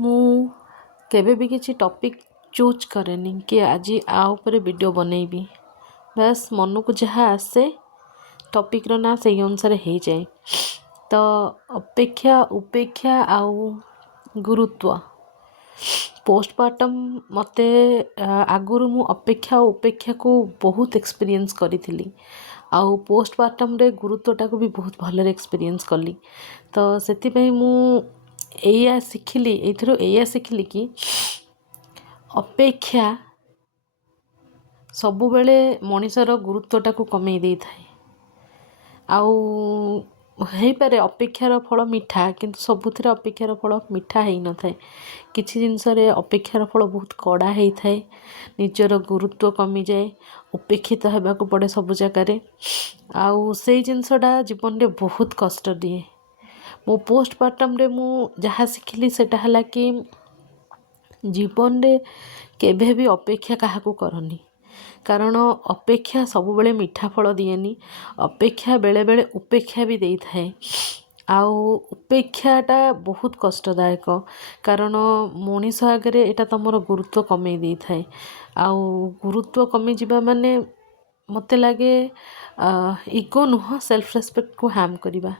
ମୁଁ କେବେ ବି କିଛି ଟପିକ୍ ଚୁଜ୍ କରେନି କି ଆଜି ଉପରେ ଭିଡ଼ିଓ ବନେଇବି। ବାସ୍ ମନକୁ ଯାହା ଆସେ ଟପିକ୍ର ନାଁ ସେଇ ଅନୁସାରେ ହେଇଯାଏ। ତ ଅପେକ୍ଷା ଉପେକ୍ଷା ଆଉ ଗୁରୁତ୍ୱ ପୋଷ୍ଟମର୍ଟମ୍ ମୋତେ ଆଗରୁ ମୁଁ ଅପେକ୍ଷା ଆଉ ଉପେକ୍ଷାକୁ ବହୁତ ଏକ୍ସପିରିଏନ୍ସ କରିଥିଲି। ଆଉ ପୋଷ୍ଟମର୍ଟମ୍ରେ ଗୁରୁତ୍ୱଟାକୁ ବି ବହୁତ ଭଲରେ ଏକ୍ସପିରିଏନ୍ସ କଲି। ତ ସେଥିପାଇଁ ମୁଁ ଏଇଥିରୁ ଶିଖିଲି କି ଅପେକ୍ଷା ସବୁବେଳେ ମଣିଷର ଗୁରୁତ୍ୱଟାକୁ କମେଇ ଦେଇଥାଏ। ଆଉ ହେଇପାରେ ଅପେକ୍ଷାର ଫଳ ମିଠା, କିନ୍ତୁ ସବୁଥିରେ ଅପେକ୍ଷାର ଫଳ ମିଠା ହେଇନଥାଏ। କିଛି ଜିନିଷରେ ଅପେକ୍ଷାର ଫଳ ବହୁତ କଡ଼ା ହେଇଥାଏ। ନିଜର ଗୁରୁତ୍ୱ କମିଯାଏ, ଉପେକ୍ଷିତ ହେବାକୁ ପଡ଼େ ସବୁ ଜାଗାରେ। ଆଉ ସେଇ ଜିନିଷଟା ଜୀବନରେ ବହୁତ କଷ୍ଟ ଦିଏ। ମୋ ପୋଷ୍ଟମର୍ଟମ୍ରେ ମୁଁ ଯାହା ଶିଖିଲି ସେଟା ହେଲା କି ଜୀବନରେ କେବେ ବି ଅପେକ୍ଷା କାହାକୁ କରନି। କାରଣ ଅପେକ୍ଷା ସବୁବେଳେ ମିଠା ଫଳ ଦିଏନି। ଅପେକ୍ଷା ବେଳେବେଳେ ଉପେକ୍ଷା ବି ଦେଇଥାଏ। ଆଉ ଉପେକ୍ଷାଟା ବହୁତ କଷ୍ଟଦାୟକ, କାରଣ ମଣିଷ ଆଗରେ ଏଇଟା ତୁମର ଗୁରୁତ୍ୱ କମେଇ ଦେଇଥାଏ। ଆଉ ଗୁରୁତ୍ୱ କମିଯିବା ମାନେ ମୋତେ ଲାଗେ ଇଗୋ ନୁହଁ, ସେଲ୍ଫ ରେସ୍ପେକ୍ଟକୁ ହାର୍ମ କରିବା।